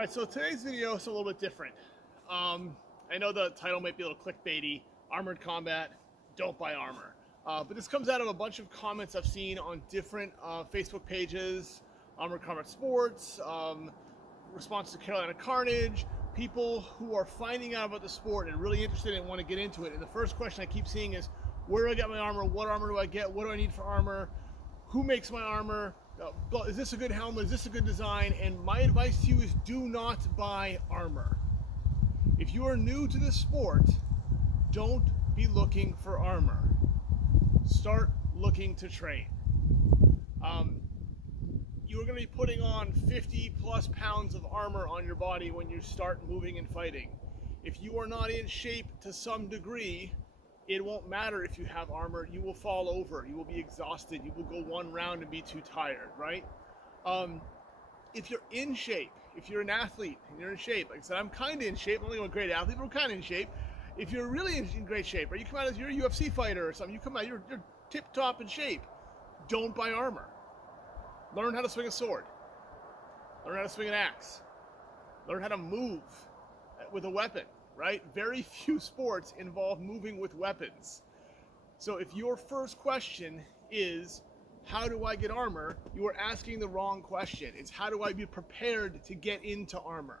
All right, so today's video is a little bit different. I know the title might be a little clickbaity, Armored Combat, don't buy armor. But this comes out of a bunch of comments I've seen on different Facebook pages, Armored Combat Sports, response to Carolina Carnage, people who are finding out about the sport and really interested and want to get into it. And the first question I keep seeing is, where do I get my armor? What armor do I get? What do I need for armor? Who makes my armor? Is this a good helmet? Is this a good design? And my advice to you is do not buy armor. If you are new to this sport, don't be looking for armor. Start looking to train. You're going to be putting on 50 plus pounds of armor on your body when you start moving and fighting. If you are not in shape to some degree, it won't matter if you have armor. You will fall over. You will be exhausted. You will go one round and be too tired, right? If you're in shape, if you're an athlete and you're in shape, like I said, I'm kind of in shape. I'm not a great athlete, but I'm kind of in shape. If you're really in great shape, or you come out as you're a UFC fighter or something, you come out, you're tip-top in shape, don't buy armor. Learn how to swing a sword. Learn how to swing an axe. Learn how to move with a weapon, right? Very few sports involve moving with weapons. So if your first question is, how do I get armor? You are asking the wrong question. It's how do I be prepared to get into armor?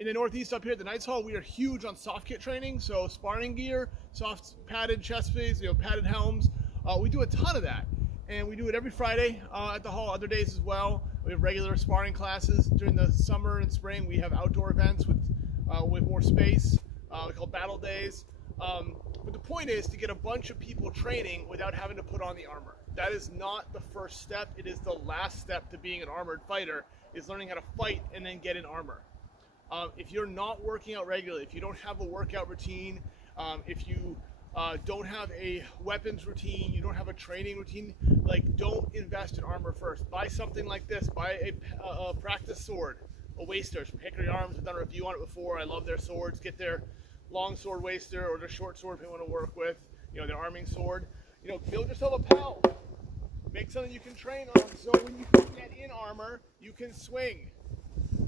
In the Northeast up here at the Knights Hall, we are huge on soft kit training. So sparring gear, soft padded chest plates, padded helms. We do a ton of that. And we do it every Friday at the hall, other days as well. We have regular sparring classes. During the summer and spring, we have outdoor events with more space. We call battle days. But the point is to get a bunch of people training without having to put on the armor. That is not the first step. It is the last step to being an armored fighter, is learning how to fight and then get in armor. If you're not working out regularly, if you don't have a workout routine, if you don't have a weapons routine, you don't have a training routine, don't invest in armor first. Buy something like this. Buy a practice sword, a waster from Hickory Arms. I've done a review on it before. I love their swords. Get their long sword waster or their short sword if you want to work with, their arming sword. Build yourself a pal. Make something you can train on, so when you get in armor, you can swing,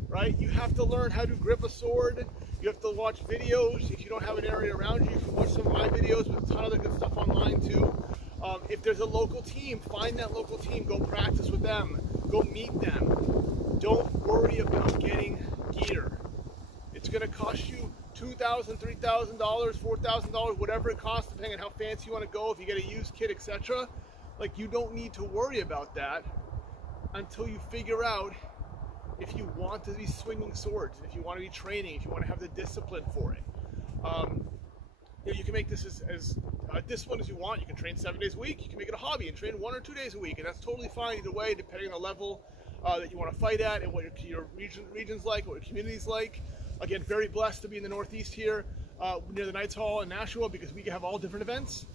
right? You have to learn how to grip a sword. You have to watch videos. If you don't have an area around you, you can watch some of my videos, but a ton of other good stuff online too. If there's a local team, find that local team. Go practice with them. Go meet them. Don't worry about getting gear. It's going to cost you $2,000, $3,000, $4,000, whatever it costs, depending on how fancy you want to go. If you get a used kit, etc. You don't need to worry about that until you figure out if you want to be swinging swords, if you want to be training, if you want to have the discipline for it. You can make this as disciplined as you want. You can train 7 days a week. You can make it a hobby and train 1 or 2 days a week, and that's totally fine either way, depending on the level that you want to fight at and what your region's like, what your community's like. Again, very blessed to be in the Northeast here near the Knights Hall in Nashua, because we can have all different events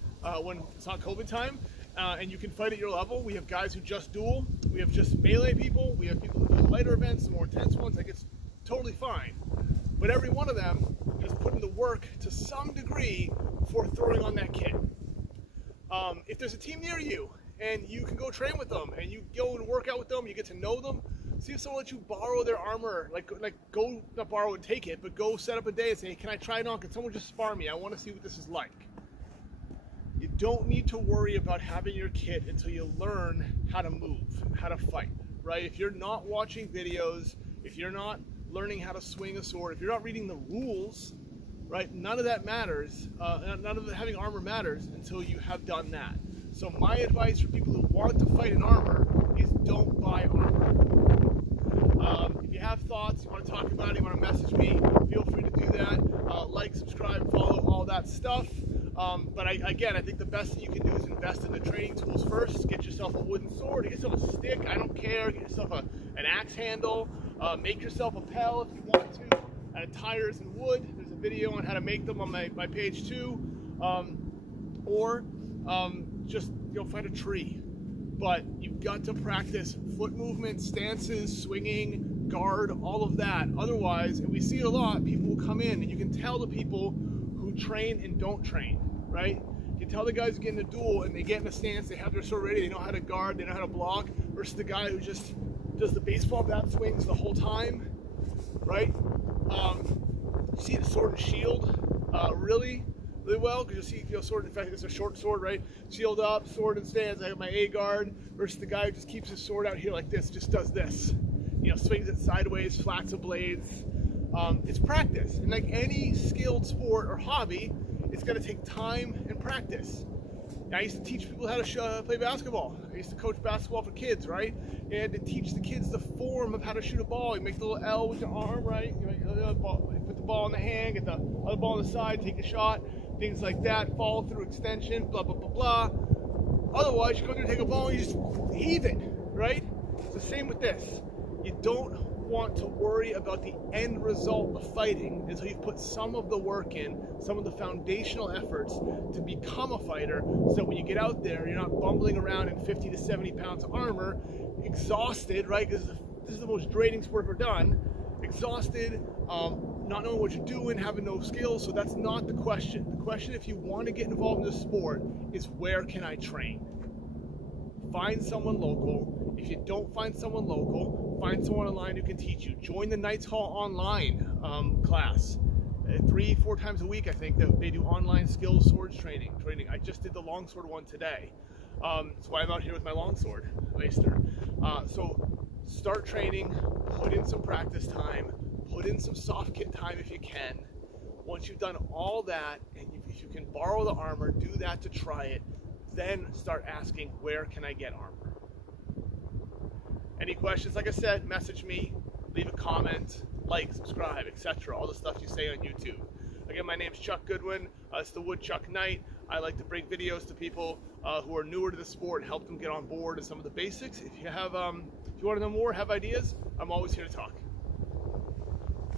when it's not COVID time, and you can fight at your level. We have guys who just duel. We have just melee people. We have people who do lighter events, more intense ones. It's totally fine. But every one of them is putting the work to some degree before throwing on that kit. If there's a team near you and you can go train with them and you go and work out with them, you get to know them, see if someone lets you borrow their armor, go, not borrow and take it, but go set up a day and say, hey, can I try it on? Can someone just spar me? I want to see what this is like. You don't need to worry about having your kit until you learn how to move, how to fight, right? If you're not watching videos, if you're not learning how to swing a sword, if you're not reading the rules, right, none of that matters. None of having armor matters until you have done that. So my advice for people who want to fight in armor is don't buy armor. If you have thoughts, you want to talk about it, you want to message me, feel free to do that. Like, subscribe, follow, all that stuff. But I think the best thing you can do is invest in the training tools first. Get yourself a wooden sword, get yourself a stick, I don't care. Get yourself an axe handle. Make yourself a pel if you want to, out of tires and wood. There's a video on how to make them on my page too. Just find a tree. But you've got to practice foot movement, stances, swinging, guard, all of that. Otherwise, and we see it a lot, people will come in and you can tell the people who train and don't train, right? You can tell the guys who get in a duel and they get in a stance, they have their sword ready, they know how to guard, they know how to block, versus the guy who just does the baseball bat swings the whole time. right? You see the sword and shield really well, because you'll see, sword, in fact, it's a short sword, right? Shield up, sword and stance. I have my A guard versus the guy who just keeps his sword out here like this, just does this. Swings it sideways, flats the blades. It's practice. And like any skilled sport or hobby, it's going to take time and practice. I used to teach people how to play basketball. I used to coach basketball for kids, right? And to teach the kids the form of how to shoot a ball. You make the little L with your arm, right? You put the ball in the hand, get the other ball on the side, take a shot, things like that, follow through extension, blah, blah, blah, blah. Otherwise, you go there and take a ball and you just heave it, right? It's the same with this. You don't want to worry about the end result of fighting until you've put some of the work in, some of the foundational efforts to become a fighter, so when you get out there, you're not bumbling around in 50 to 70 pounds of armor, exhausted, right? Because this is the most draining sport ever done. Exhausted, not knowing what you're doing, having no skills. So that's not the question. The question, if you want to get involved in this sport, is where can I train? Find someone local. If you don't find someone local, find someone online who can teach you. Join the Knights Hall online class. 3-4 times a week, I think, that they do online skills swords training. I just did the longsword one today. That's why I'm out here with my longsword, Meister. So start training, put in some practice time, put in some soft kit time if you can. Once you've done all that, and if you can borrow the armor, do that to try it, then start asking, where can I get armor? Any questions, like I said, message me, leave a comment, like, subscribe, etc. All the stuff you say on YouTube. Again, my name's Chuck Goodwin. It's the Woodchuck Knight. I like to bring videos to people who are newer to the sport and help them get on board with some of the basics. If you have, if you want to know more, have ideas, I'm always here to talk.